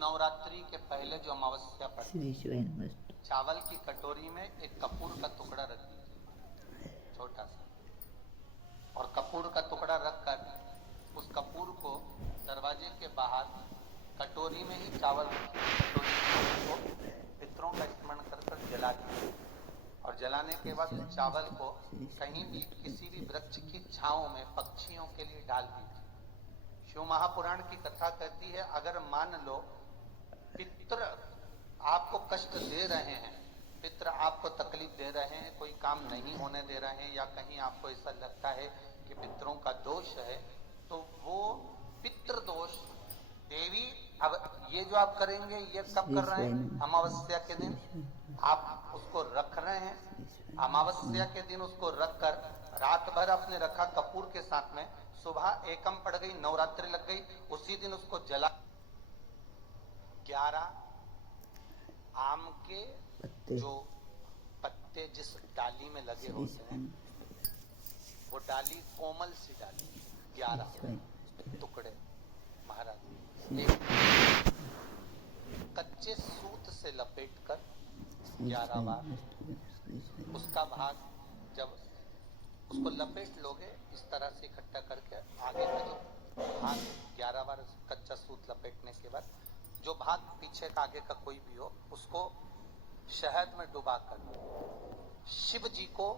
नवरात्रि के पहले जो अमावस्या पड़ती है, चावल की कटोरी में एक कपूर का टुकड़ा रख दीजिए, छोटा सा, और कपूर का टुकड़ा रखकर उस कपूर को दरवाजे के बाहर कटोरी में ही चावल कटोरी को पितरों का स्मरण कर कर जला दीजिए। और जलाने के बाद उस चावल को कहीं भी किसी भी वृक्ष की छांव में पक्षियों के लिए डाल दीजिए। शिव महापुराण की कथा कहती है, अगर मान लो पितर आपको कष्ट दे रहे हैं, पितर आपको तकलीफ दे रहे हैं, कोई काम नहीं होने दे रहे हैं, या कहीं आपको ऐसा लगता है कि पितरों का दोष है, तो वो पितृ दोष देवी, अब ये जो आप करेंगे ये कब कर रहे हैं? अमावस्या के दिन आप उसको रख रहे हैं। अमावस्या के दिन उसको रखकर रात भर आपने रखा कपूर के साथ में, सुबह एकम पड़ गई, नवरात्रि लग गई, उसी दिन उसको जला 11 आम के जो पत्ते जिस डाली में लगे होते हैं, वो डाली कोमल सी डाली 11 टुकड़े महाराज, एक कच्चे सूत से लपेटकर 11 बार उसका भाग, जब उसको लपेट लोगे इस तरह से इकट्ठा करके आगे का जो भाग 11 बार कच्चा सूत लपेटने के बाद जो भाग पीछे का आगे का कोई भी हो, उसको शहद में डुबा कर शिव जी को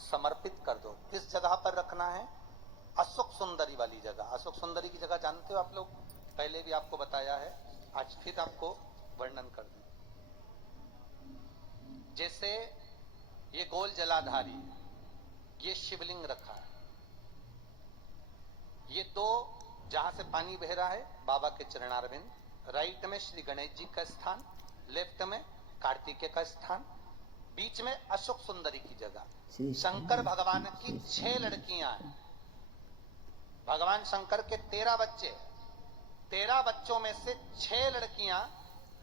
समर्पित कर दो। किस जगह पर रखना है? अशोक सुंदरी वाली जगह। अशोक सुंदरी की जगह जानते हो आप लोग, पहले भी आपको बताया है, आज फिर आपको वर्णन कर दूं। जैसे ये गोल जलाधारी, ये शिवलिंग रखा है, ये दो जहां से पानी बह रहा है बाबा के चरणारविंद, राइट में श्री गणेश जी का स्थान, लेफ्ट में कार्तिकेय का स्थान, बीच में अशोक सुंदरी की जगह। शंकर भगवान की 6 लड़कियां हैं। भगवान शंकर के 13 बच्चे, 13 बच्चों में से 6 लड़कियां,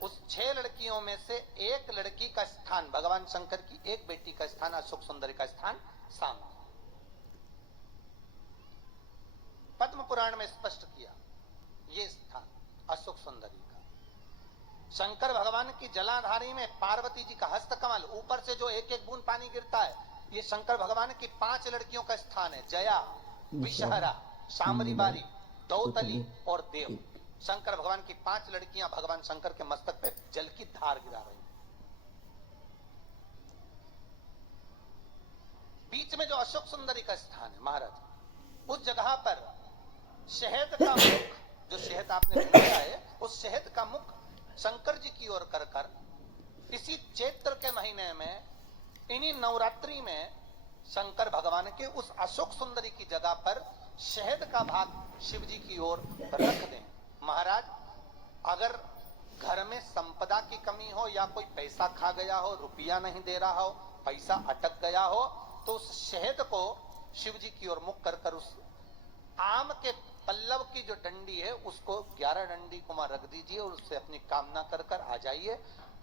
उस 6 लड़कियों में से एक लड़की का स्थान, भगवान शंकर की एक बेटी का स्थान, अशोक सुंदरी का स्थान सामने पद्म पुराण में स्पष्ट किया, ये स्थान अशोक सुंदरी का। शंकर भगवान की जलाधारी में पार्वती जी का हस्त कमल, ऊपर से जो एक एक बूंद पानी गिरता है, ये शंकर भगवान की 5 लड़कियों का स्थान है, जया, विषहरा, शामरी बारी, दौतली और देव। शंकर भगवान की 5 लड़कियां भगवान शंकर के मस्तक पे जल की धार गिरा रही। बीच में जो अशोक सुंदरी का स्थान है महाराज, उस जगह पर शहद का मुख, जो शहद आपने पूछा है, उस शहद का मुख शंकर जी की ओर कर कर इसी चैत्र के महीने में, इन्हीं नवरात्रि में शंकर भगवान के उस अशोक सुंदरी की जगह पर शहद का भाग शिव जी की ओर रख दें। महाराज, अगर घर में संपदा की कमी हो, या कोई पैसा खा गया हो, रुपया नहीं दे रहा हो, पैसा अटक गया हो, तो उस शहद को शिव जी की ओर मुख कर कर उस आम के पल्लव की जो डंडी है उसको 11 डंडी को वहां रख दीजिए और उससे अपनी कामना कर कर आ जाइए।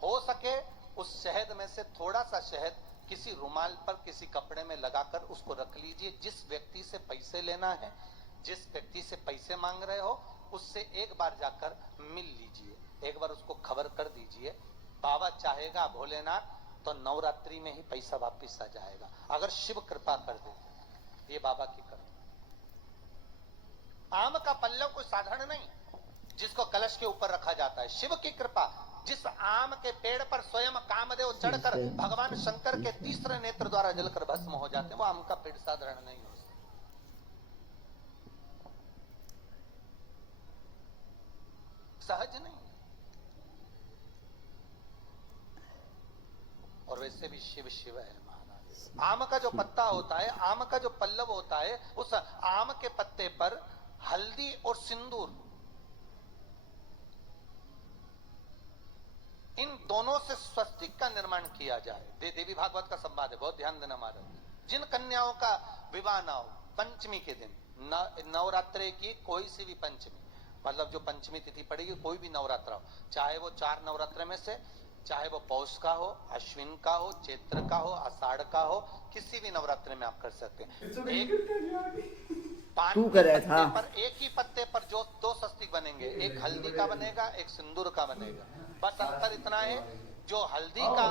हो सके उस शहद में से थोड़ा सा शहद किसी रुमाल पर, किसी कपड़े में लगाकर उसको रख लीजिए। जिस व्यक्ति से पैसे लेना है, जिस व्यक्ति से पैसे मांग रहे हो, उससे एक बार जाकर मिल लीजिए, एक बार उसको खबर कर दीजिए। बाबा चाहेगा भोलेनाथ तो नवरात्रि में ही पैसा वापिस आ जाएगा, अगर शिव कृपा कर दे। ये बाबा की कृपा। आम का पल्लव कोई साधारण नहीं जिसको कलश के ऊपर रखा जाता है, शिव की कृपा। जिस आम के पेड़ पर स्वयं कामदेव चढ़कर भगवान शंकर के तीसरे नेत्र द्वारा जलकर भस्म हो जाते हैं, वो आम का पेड़ साधारण नहीं हो सकता। सहज नहीं। और वैसे भी शिव शिव है महाराज। आम का जो पत्ता होता है, आम का जो पल्लव होता है, उस आम के पत्ते पर हल्दी और सिंदूर, इन दोनों से स्वस्तिक का निर्माण किया जाए। देवी भागवत का संवाद है, बहुत ध्यान देना महाराज। जिन कन्याओं का विवाह ना हो पंचमी के दिन, नवरात्रे की कोई सी भी पंचमी, मतलब जो पंचमी तिथि पड़ेगी, कोई भी नवरात्रा हो, चाहे वो 4 नवरात्र में से, चाहे वो पौष का हो, अश्विन का हो, चैत्र का हो, आषाढ़ का हो, किसी भी नवरात्र में आप कर सकते हैं। पान तू के करे पत्ते था। पर एक ही पत्ते पर जो दो स्वस्तिक बनेंगे, एक हल्दी का बनेगा, एक सिंदूर का बनेगा। बस अंतर इतना है, जो हल्दी का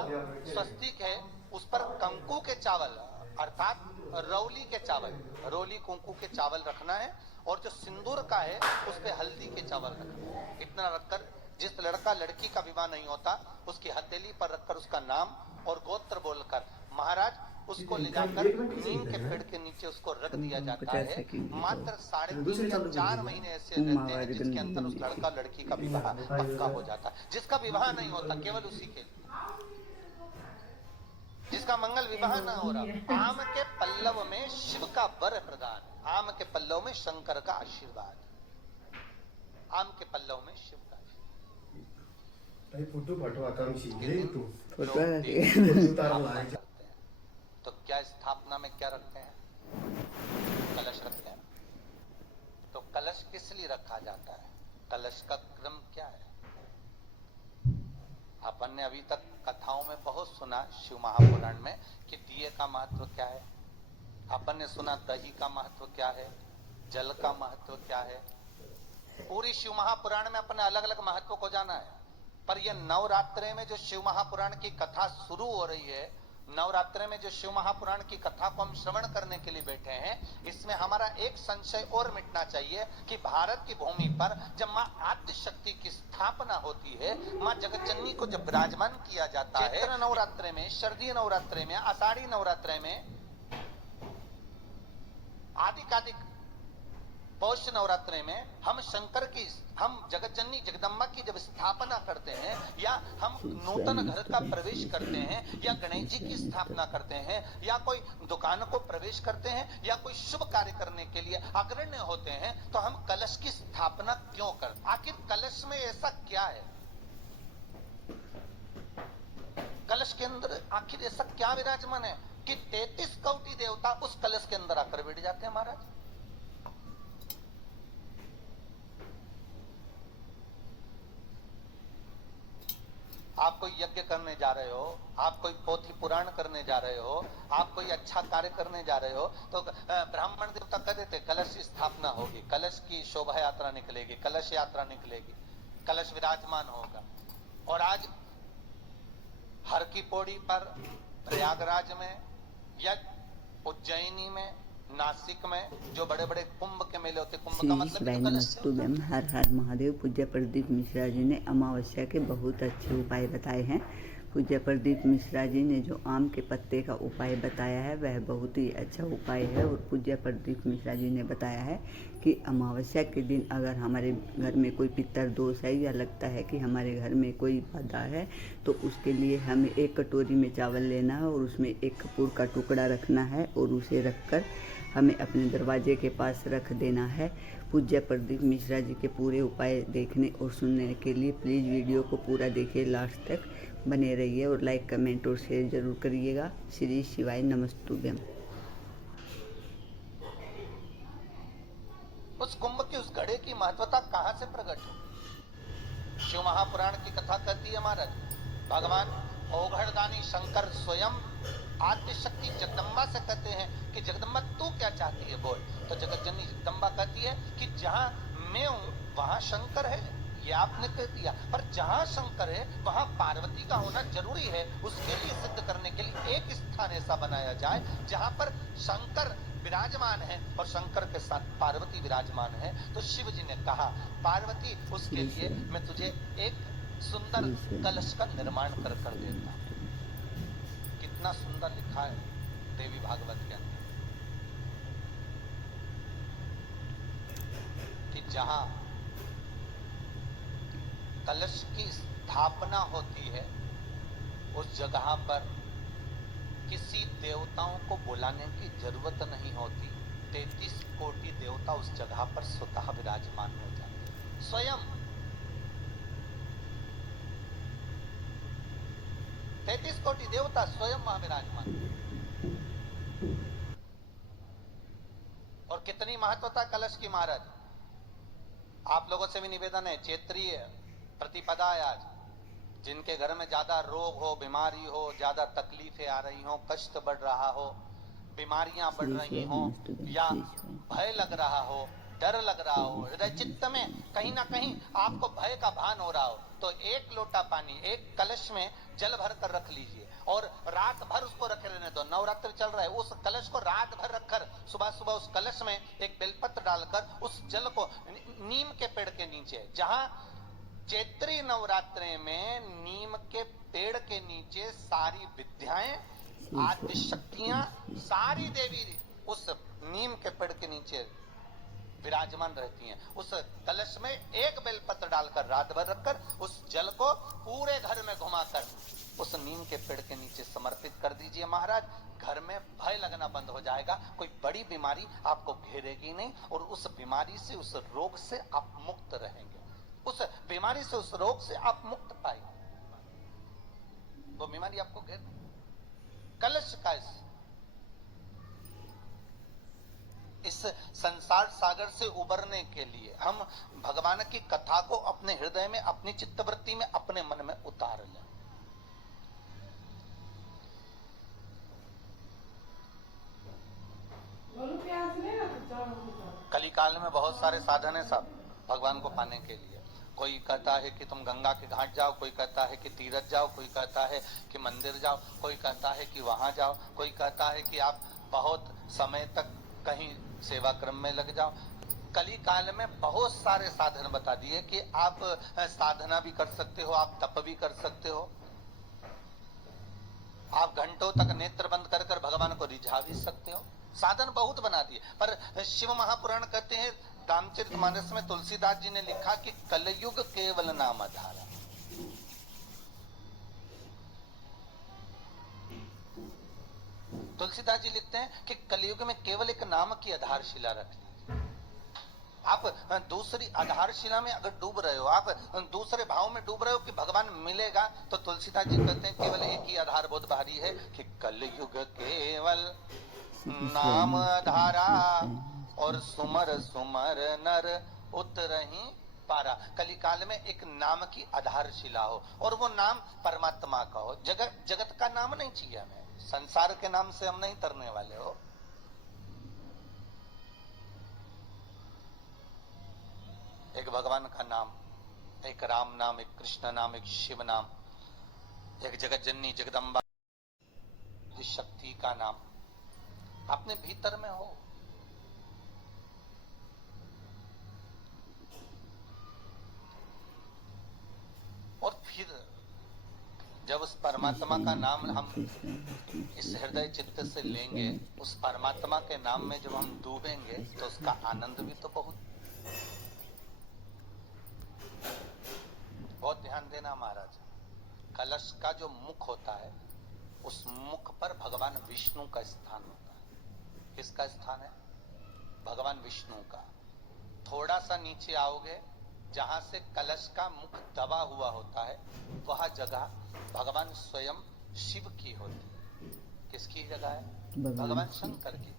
स्वस्तिक है उस पर कंकु के चावल अर्थात रौली के चावल, रोली कुंकू के चावल रखना है, और जो सिंदूर का है उस पे हल्दी के चावल रखना है। इतना रखकर जिस लड़का लड़की का विवाह नहीं होता उसकी हथेली पर रखकर उसका नाम और गोत्र बोलकर महाराज उसको ले जाकर नीम के पेड़ के नीचे उसको रख दिया जाता है। मात्र 3.5 या 4 महीने ऐसे रहते हैं जिसके अंदर उस लड़का लड़की का विवाह पक्का हो जाता है। जिसका विवाह नहीं होता केवल उसी के लिए, जिसका मंगल विवाह ना हो रहा। आम के पल्लव में शिव का वर प्रदान, आम के पल्लव में शंकर का आशीर्वाद, आम के पल्लव में शिव का आशीर्वाद। फोटो पाठवा आकांक्षी ले तू फोटो स्थापना करते हैं तो क्या स्थापना में क्या रखते हैं? कलश रखते हैं। तो कलश किस लिए रखा जाता है? कलश का क्रम क्या है? अपन ने अभी तक कथाओं में बहुत सुना शिव महापुराण में कि दिए का महत्व क्या है, अपन ने सुना दही का महत्व क्या है, जल का महत्व क्या है। पूरी शिव महापुराण में अपने अलग अलग महत्व को जाना है, पर यह नवरात्रे में जो शिव महापुराण की कथा शुरू हो रही है, नवरात्रे में जो शिव महापुराण की कथा को हम श्रवण करने के लिए बैठे हैं, इसमें हमारा एक संशय और मिटना चाहिए कि भारत की भूमि पर जब माँ आद्य शक्ति की स्थापना होती है, माँ जगतजननी को जब विराजमान किया जाता है, चैत्र नवरात्रे में, शरदीय नवरात्रे में, आषाढ़ी नवरात्रे में, आदिकादिक पौष नवरात्रे में हम शंकर की, हम जगतजननी जगदम्बा की जब स्थापना करते हैं, या हम नूतन घर का प्रवेश करते हैं, या गणेश जी की स्थापना करते हैं, या कोई दुकान को प्रवेश करते हैं, या कोई शुभ कार्य करने के लिए अग्रण्य होते हैं, तो हम कलश की स्थापना क्यों करते? आखिर कलश में ऐसा क्या है? कलश के अंदर आखिर ऐसा क्या विराजमान है कि 33 कोटि देवता उस कलश के अंदर आकर बैठ जाते हैं? महाराज आप कोई यज्ञ करने जा रहे हो, आप कोई पोथी पुराण करने जा रहे हो, आप कोई अच्छा कार्य करने जा रहे हो, तो ब्राह्मण देवता कह देते कलश की स्थापना होगी, कलश की शोभा यात्रा निकलेगी, कलश यात्रा निकलेगी, कलश विराजमान होगा। और आज हर की पौड़ी पर, प्रयागराज में या उज्जैनी में, नासिक में जो बड़े बड़े कुंभ के मेले होते, कुंभ का मतलब तो कलश से। हर हर महादेव। पूज्य प्रदीप मिश्रा जी ने अमावस्या के बहुत अच्छे उपाय बताए हैं। पूज्य प्रदीप मिश्रा जी ने जो आम के पत्ते का उपाय बताया है वह बहुत ही अच्छा उपाय है। और पूज्य प्रदीप मिश्रा जी ने बताया है कि अमावस्या के दिन अगर हमारे घर में कोई पितर दोष है, या लगता है कि हमारे घर में कोई बाधा है, तो उसके लिए हमें एक कटोरी में चावल लेना है और उसमें एक कपूर का टुकड़ा रखना है, और उसे रखकर हमें अपने दरवाजे के पास रख देना है। पूज्य प्रदीप मिश्रा जी के पूरे उपाय देखने और सुनने के लिए प्लीज़ वीडियो को पूरा देखिए, लास्ट तक बने रहिए और लाइक कमेंट और शेयर जरूर करिएगा। श्री शिवाय नमस्तुभ्यम। उस कुंभ की, उस घड़े की महत्वता कहां से प्रकट है? शिव महापुराण की कथा कहती है महाराज, भगवान औघड़दानी शंकर स्वयं आद्य शक्ति जगदम्बा से कहते हैं कि जगदम्बा तू क्या चाहती है बोल। तो जगतजननी जगदम्बा कहती है कि जहां मैं हूं वहां शंकर है, ये आपने कह दिया, पर जहां शंकर है वहां पार्वती का होना जरूरी है। उसके लिए सिद्ध करने के लिए एक स्थान ऐसा बनाया जाए जहां पर शंकर विराजमान है और शंकर के साथ पार्वती विराजमान है। तो शिव जी ने कहा पार्वती उसके लिए मैं तुझे एक सुंदर कलश का निर्माण कर देता हूं। कितना सुंदर लिखा है देवी भागवत के अंदर कि जहां कलश की स्थापना होती है उस जगह पर किसी देवताओं को बुलाने की जरूरत नहीं होती। 33 कोटि देवता उस जगह पर स्वतः विराजमान हो जाते स्वयं। 33 कोटि देवता स्वयं वहां विराजमान। और कितनी महत्वता कलश की महाराज। आप लोगों से भी निवेदन है, क्षेत्रीय प्रतिपदा है आज, जिनके घर में ज्यादा रोग हो, बीमारी हो, ज्यादा तकलीफें आ रही हो, कष्ट बढ़ रहा हो, बीमारियां बढ़ श्री रही शिवाय हो नमस्तुभ्यं, या श्री शिवाय। भय लग रहा हो, डर लग रहा हो, हृदय चित्त में कहीं ना कहीं आपको भय का भान हो रहा हो, तो एक लोटा पानी एक कलश में जल भर कर रख लीजिए और रात भर उसको रखे रहने दो। नवरात्र चल रहा है, उस कलश को रात भर रखकर सुबह सुबह उस कलश में एक बेलपत्र डालकर उस जल को नीम के पेड़ के नीचे, जहां चैत्री नवरात्रे में नीम के पेड़ के नीचे सारी विद्याएं, आदि शक्तियां, सारी देवी उस नीम के पेड़ के नीचे विराजमान रहती हैं। उस कलश में एक बेलपत्र डालकर रात भर रखकर उस जल को पूरे घर में घुमाकर उस नीम के पेड़ के नीचे समर्पित कर दीजिए महाराज। घर में भय लगना बंद हो जाएगा, कोई बड़ी बीमारी आपको घेरेगी नहीं और उस बीमारी से, उस रोग से आप मुक्त रहेंगे। उस बीमारी से, उस रोग से आप मुक्त पाएंगे। वो बीमारी आपको घेर कलश का इस संसार सागर से उबरने के लिए हम भगवान की कथा को अपने हृदय में, अपनी चित्तवृत्ति में, अपने मन में उतार लें। कलिकाल में बहुत सारे साधन है सब भगवान को पाने के लिए। कोई कहता है कि तुम गंगा के घाट जाओ, कोई कहता है कि तीरथ जाओ, कोई कहता है कि मंदिर जाओ, कोई कहता है कि वहां जाओ, कोई कहता है कि आप बहुत समय तक कहीं सेवा क्रम में लग जाओ। कली काल में बहुत सारे साधन बता दिए कि आप साधना भी कर सकते हो, आप तप भी कर सकते हो, आप घंटों तक नेत्र बंद कर कर भगवान को रिझा भी सकते हो। साधन बहुत बना दिए। पर शिव महापुराण कहते हैं, रामचरितमानस में तुलसीदास जी ने लिखा कि कलयुग केवल नाम आधारा। तुलसीदास जी लिखते हैं कि कलयुग में केवल एक नाम की आधारशिला रख लीजिए। आप दूसरी आधारशिला में अगर डूब रहे हो, आप दूसरे भाव में डूब रहे हो कि भगवान मिलेगा, तो तुलसीदास जी कहते हैं केवल एक ही आधार बहुत भारी है कि कलयुग केवल नाम आधारा और सुमर सुमर नर उतरहि पारा। कलिकाल में एक नाम की आधारशिला हो और वो नाम परमात्मा का हो। जगत का नाम नहीं चाहिए हमें, संसार के नाम से हम नहीं तरने वाले हो। एक भगवान का नाम, एक राम नाम, एक कृष्ण नाम, एक शिव नाम, एक जगत जननी जगदम्बा शक्ति का नाम अपने भीतर में हो। और फिर जब उस परमात्मा का नाम हम इस हृदय चित्त से लेंगे, उस परमात्मा के नाम में जब हम डूबेंगे, तो उसका आनंद भी तो बहुत ध्यान देना महाराज। कलश का जो मुख होता है, उस मुख पर भगवान विष्णु का स्थान होता है। किसका स्थान है? भगवान विष्णु का। थोड़ा सा नीचे आओगे, जहां से कलश का मुख दबा हुआ होता है, वह जगह भगवान स्वयं शिव की होती है। किसकी जगह है? भगवान शंकर की।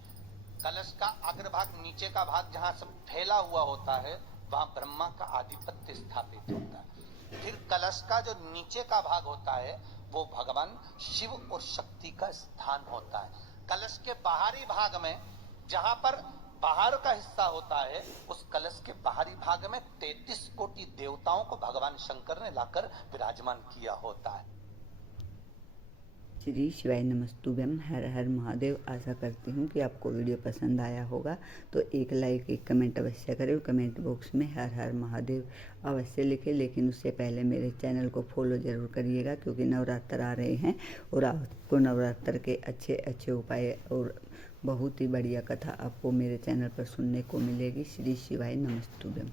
कलश का अग्रभाग, नीचे का भाग जहां से फैला हुआ होता है, वहां ब्रह्मा का आधिपत्य स्थापित होता है। फिर कलश का जो नीचे का भाग होता है, वो भगवान शिव और शक्ति का स्थान होता है। कलश के बाहरी भाग में, जहां पर बाहर का हिस्सा होता है, उस कलश के बाहरी भाग में 33 कोटि देवताओं को भगवान शंकर ने लाकर विराजमान किया होता है। श्री शिवाय नमस्तुभ्यम। हर हर महादेव। आशा करती हूँ कि आपको वीडियो पसंद आया होगा, तो एक लाइक, एक कमेंट अवश्य करें। कमेंट बॉक्स में हर हर महादेव अवश्य लिखें। लेकिन उससे पहले मेरे चैनल को फॉलो ज़रूर करिएगा, क्योंकि नवरात्र आ रहे हैं और आपको नवरात्र के अच्छे अच्छे उपाय और बहुत ही बढ़िया कथा आपको मेरे चैनल पर सुनने को मिलेगी। श्री शिवाय नमस्तुभ्यम।